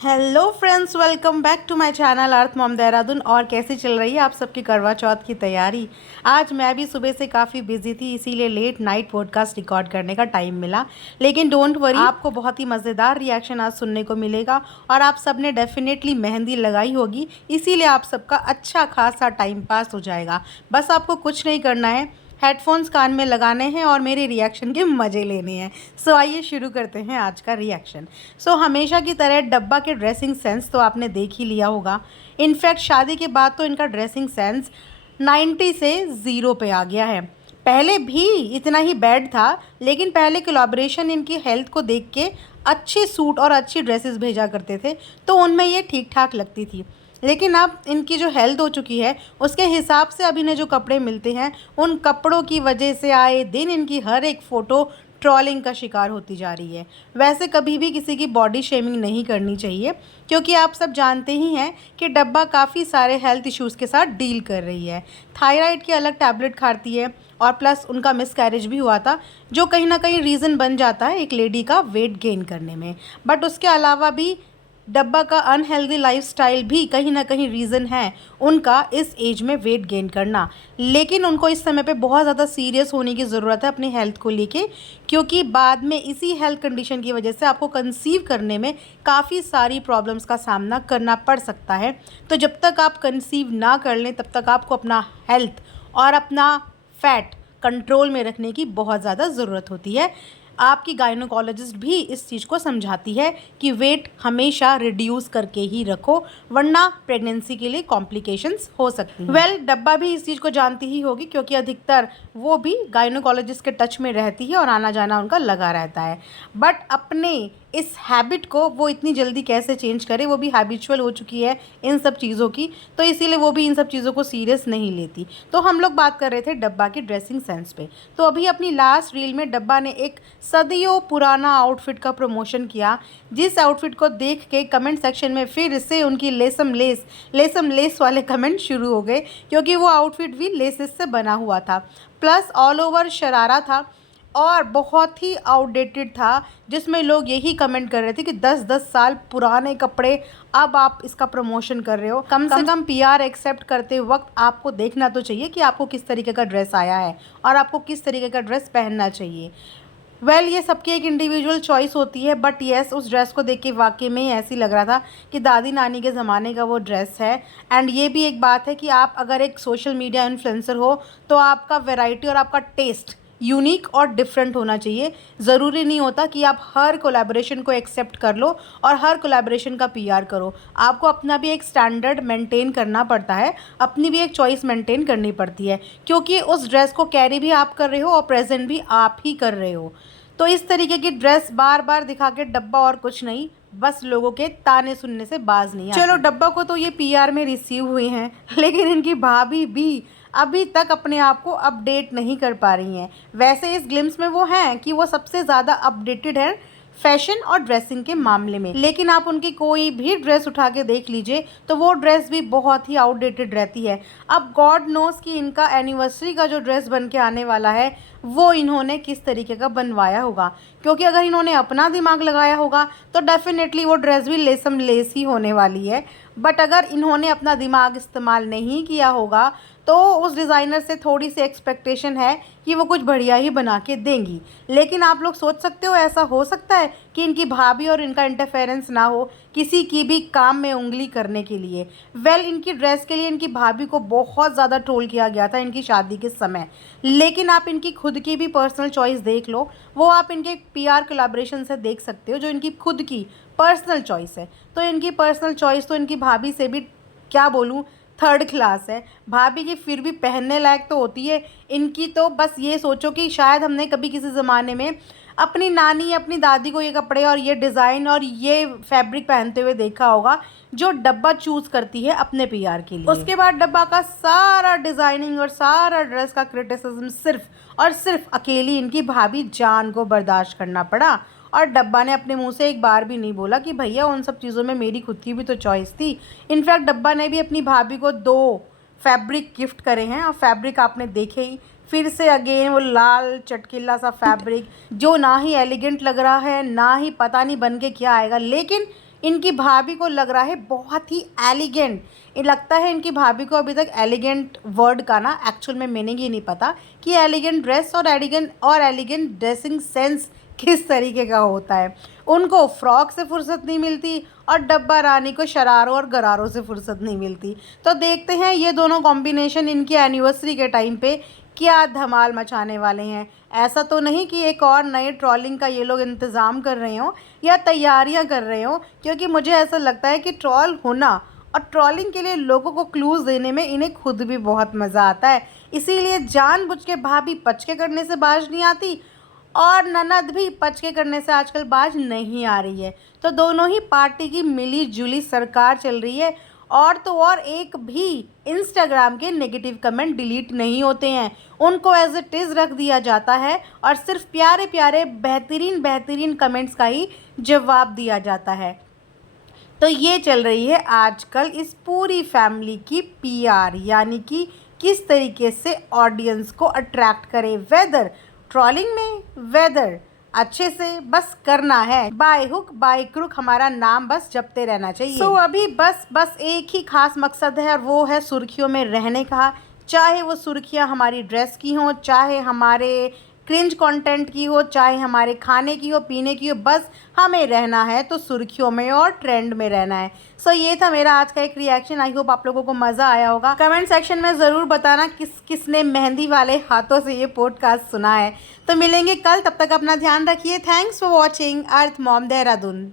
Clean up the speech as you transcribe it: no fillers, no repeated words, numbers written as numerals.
Hello friends, welcome back to my channel Earth Mom Dehradun. और कैसी चल रही है आप सबकी करवा चौथ की तैयारी। आज मैं भी सुबह से काफ़ी बिजी थी, इसीलिए लेट नाइट पॉडकास्ट रिकॉर्ड करने का टाइम मिला। लेकिन डोंट वरी, आपको बहुत ही मज़ेदार रिएक्शन आज सुनने को मिलेगा। और आप सब ने डेफिनेटली मेहंदी लगाई होगी, इसीलिए आप सबका अच्छा खासा टाइम पास हो जाएगा। बस आपको कुछ नहीं करना है, हेडफोन्स कान में लगाने हैं और मेरे रिएक्शन के मज़े लेने हैं। सो आइए शुरू करते हैं आज का रिएक्शन। हमेशा की तरह डब्बा के ड्रेसिंग सेंस तो आपने देख ही लिया होगा। इनफैक्ट शादी के बाद तो इनका ड्रेसिंग सेंस 90 से 0 पे आ गया है। पहले भी इतना ही बैड था, लेकिन पहले कोलैबोरेशन इनकी हेल्थ को देख के अच्छे सूट और अच्छी ड्रेसेस भेजा करते थे, तो उनमें ये ठीक ठाक लगती थी। लेकिन अब इनकी जो हेल्थ हो चुकी है, उसके हिसाब से अब इन्हें जो कपड़े मिलते हैं, उन कपड़ों की वजह से आए दिन इनकी हर एक फ़ोटो ट्रोलिंग का शिकार होती जा रही है। वैसे कभी भी किसी की बॉडी शेमिंग नहीं करनी चाहिए, क्योंकि आप सब जानते ही हैं कि डब्बा काफ़ी सारे हेल्थ इश्यूज़ के साथ डील कर रही है। थायराइड की अलग टैबलेट खाती है, और प्लस उनका मिसकैरेज भी हुआ था, जो कहीं ना कहीं रीज़न बन जाता है एक लेडी का वेट गेन करने में। बट उसके अलावा भी डब्बा का अनहेल्दी लाइफस्टाइल भी कहीं ना कहीं रीज़न है उनका इस एज में वेट गेन करना। लेकिन उनको इस समय पे बहुत ज़्यादा सीरियस होने की ज़रूरत है अपनी हेल्थ को लेके, क्योंकि बाद में इसी हेल्थ कंडीशन की वजह से आपको कंसीव करने में काफ़ी सारी प्रॉब्लम्स का सामना करना पड़ सकता है। तो जब तक आप कंसीव ना कर लें, तब तक आपको अपना हेल्थ और अपना फैट कंट्रोल में रखने की बहुत ज़्यादा ज़रूरत होती है। आपकी गायनोकोलॉजिस्ट भी इस चीज़ को समझाती है कि वेट हमेशा रिड्यूस करके ही रखो, वरना प्रेगनेंसी के लिए कॉम्प्लिकेशंस हो सकती हैं। वेल, डब्बा भी इस चीज़ को जानती ही होगी, क्योंकि अधिकतर वो भी गायनोकोलॉजिस्ट के टच में रहती है और आना जाना उनका लगा रहता है। बट अपने इस हैबिट को वो इतनी जल्दी कैसे चेंज करे, वो भी हैबिचुअल हो चुकी है इन सब चीज़ों की, तो इसीलिए वो भी इन सब चीज़ों को सीरियस नहीं लेती। तो हम लोग बात कर रहे थे डब्बा की ड्रेसिंग सेंस पे। तो अभी अपनी लास्ट रील में डब्बा ने एक सदियों पुराना आउटफिट का प्रमोशन किया, जिस आउटफिट को देख के कमेंट सेक्शन में फिर से उनकी लेसम लेस वाले कमेंट शुरू हो गए, क्योंकि वो आउटफिट भी लेसेस से बना हुआ था, प्लस ऑल ओवर शरारा था और बहुत ही आउटडेटेड था, जिसमें लोग यही कमेंट कर रहे थे कि 10-10 साल पुराने कपड़े अब आप इसका प्रमोशन कर रहे हो। कम से कम पीआर एक्सेप्ट करते वक्त आपको देखना तो चाहिए कि आपको किस तरीके का ड्रेस आया है और आपको किस तरीके का ड्रेस पहनना चाहिए। ये सबकी एक इंडिविजुअल चॉइस होती है, बट येस, उस ड्रेस को देख के वाकई में ऐसी लग रहा था कि दादी नानी के ज़माने का वो ड्रेस है। एंड ये भी एक बात है कि आप अगर एक सोशल मीडिया इन्फ्लुएंसर हो, तो आपका वैरायटी और आपका टेस्ट यूनिक और डिफरेंट होना चाहिए। ज़रूरी नहीं होता कि आप हर कोलैबोरेशन को एक्सेप्ट कर लो और हर कोलैबोरेशन का पीआर करो। आपको अपना भी एक स्टैंडर्ड मेंटेन करना पड़ता है, अपनी भी एक चॉइस मेंटेन करनी पड़ती है, क्योंकि उस ड्रेस को कैरी भी आप कर रहे हो और प्रेजेंट भी आप ही कर रहे हो। तो इस तरीके की ड्रेस बार बार दिखा के डब्बा और कुछ नहीं, बस लोगों के ताने सुनने से बाज नहीं आती। चलो, डब्बा को तो ये पीआर में रिसीव हुए हैं, लेकिन इनकी भाभी भी अभी तक अपने आप को अपडेट नहीं कर पा रही हैं। वैसे इस ग्लिम्स में वो हैं कि वो सबसे ज़्यादा अपडेटेड है फैशन और ड्रेसिंग के मामले में, लेकिन आप उनकी कोई भी ड्रेस उठा के देख लीजिए तो वो ड्रेस भी बहुत ही आउटडेटेड रहती है। अब गॉड नोस कि इनका एनिवर्सरी का जो ड्रेस बन के आने वाला है, वो इन्होंने किस तरीके का बनवाया होगा, क्योंकि अगर इन्होंने अपना दिमाग लगाया होगा तो डेफिनेटली वो ड्रेस भी लेसम लेस ही होने वाली है। बट अगर इन्होंने अपना दिमाग इस्तेमाल नहीं किया होगा, तो उस डिज़ाइनर से थोड़ी सी एक्सपेक्टेशन है कि वो कुछ बढ़िया ही बना के देंगी। लेकिन आप लोग सोच सकते हो, ऐसा हो सकता है कि इनकी भाभी और इनका इंटरफेरेंस ना हो किसी की भी काम में उंगली करने के लिए। इनकी ड्रेस के लिए इनकी भाभी को बहुत ज़्यादा ट्रोल किया गया था इनकी शादी के समय, लेकिन आप इनकी खुद की भी पर्सनल चॉइस देख लो, वो आप इनके पीआर कोलैबोरेशन से देख सकते हो, जो इनकी खुद की पर्सनल चॉइस है। तो इनकी पर्सनल चॉइस तो इनकी भाभी से भी, क्या बोलूँ, थर्ड क्लास है। भाभी की फिर भी पहनने लायक तो होती है, इनकी तो बस ये सोचो कि शायद हमने कभी किसी ज़माने में अपनी नानी अपनी दादी को ये कपड़े और ये डिज़ाइन और ये फैब्रिक पहनते हुए देखा होगा, जो डब्बा चूज़ करती है अपने पीआर के लिए। उसके बाद डब्बा का सारा डिज़ाइनिंग और सारा ड्रेस का क्रिटिसिज्म सिर्फ और सिर्फ अकेली इनकी भाभी जान को बर्दाश्त करना पड़ा। और डब्बा ने अपने मुंह से एक बार भी नहीं बोला कि भैया उन सब चीज़ों में मेरी खुद की भी तो चॉइस थी। इनफैक्ट डब्बा ने भी अपनी भाभी को 2 फैब्रिक गिफ्ट करे हैं, और फैब्रिक आपने देखे ही, फिर से अगेन वो लाल चटकीला सा फैब्रिक, जो ना ही एलिगेंट लग रहा है, ना ही पता नहीं बन के क्या आएगा, लेकिन इनकी भाभी को लग रहा है बहुत ही एलिगेंट। ये लगता है इनकी भाभी को अभी तक एलिगेंट वर्ड का ना एक्चुअल में मीनिंग ही नहीं पता कि एलिगेंट ड्रेस और एलिगेंट ड्रेसिंग सेंस किस तरीके का होता है। उनको फ्रॉक से फुर्सत नहीं मिलती और डब्बा रानी को शरारों और गरारों से फुर्सत नहीं मिलती। तो देखते हैं ये दोनों कॉम्बिनेशन इनकी एनिवर्सरी के टाइम पे क्या धमाल मचाने वाले हैं। ऐसा तो नहीं कि एक और नए ट्रोलिंग का ये लोग इंतज़ाम कर रहे हों या तैयारियां कर रहे हों, क्योंकि मुझे ऐसा लगता है कि ट्रोल होना और ट्रोलिंग के लिए लोगों को क्लूज़ देने में इन्हें खुद भी बहुत मज़ा आता है। इसीलिए जानबूझ के भाभी पचके करने से बाज नहीं आती और ननद भी पचके करने से आजकल बाज नहीं आ रही है। तो दोनों ही पार्टी की मिली जुली सरकार चल रही है। और तो और एक भी इंस्टाग्राम के नेगेटिव कमेंट डिलीट नहीं होते हैं, उनको एज इट इज़ रख दिया जाता है और सिर्फ प्यारे प्यारे बेहतरीन कमेंट्स का ही जवाब दिया जाता है। तो ये चल रही है आजकल इस पूरी फैमिली की पीआर, यानी कि किस तरीके से ऑडियंस को अट्रैक्ट करे, वेदर ट्रोलिंग में वेदर अच्छे से बस करना है, बाय हुक बाय क्रुक हमारा नाम बस जपते रहना चाहिए। अभी बस एक ही खास मकसद है और वो है सुर्खियों में रहने का। चाहे वो सुर्खियाँ हमारी ड्रेस की हों, चाहे हमारे क्रिंज कंटेंट की हो, चाहे हमारे खाने की हो पीने की हो, बस हमें रहना है तो सुर्खियों में और ट्रेंड में रहना है। ये था मेरा आज का एक रिएक्शन। आई होप आप लोगों को मज़ा आया होगा। कमेंट सेक्शन में ज़रूर बताना किसने मेहंदी वाले हाथों से ये पॉडकास्ट सुना है। तो मिलेंगे कल, तब तक अपना ध्यान रखिए। Thanks for watching earth Mom Dehradun.